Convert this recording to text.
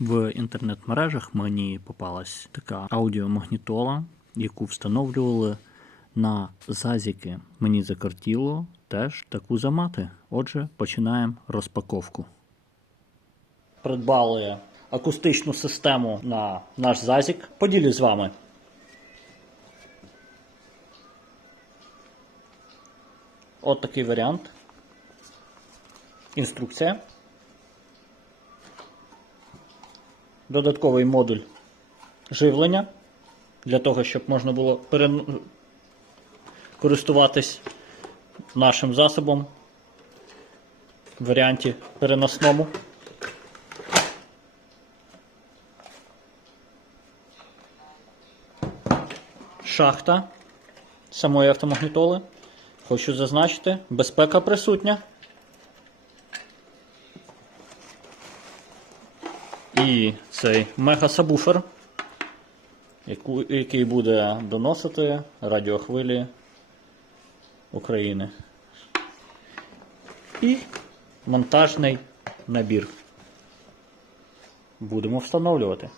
В інтернет-мережах мені попалась така аудіомагнітола, яку встановлювали на зазіки. Мені закортіло теж таку замати. Отже, починаємо розпаковку. Придбали акустичну систему на наш зазік. Поділюсь з вами. От такий варіант. Інструкція. Додатковий модуль живлення для того, щоб можна було користуватись нашим засобом в варіанті переносному. Шахта самої автомагнітоли. Хочу зазначити, безпека присутня. І цей мега-сабуфер, який буде доносити радіохвилі України. І монтажний набір. Будемо встановлювати.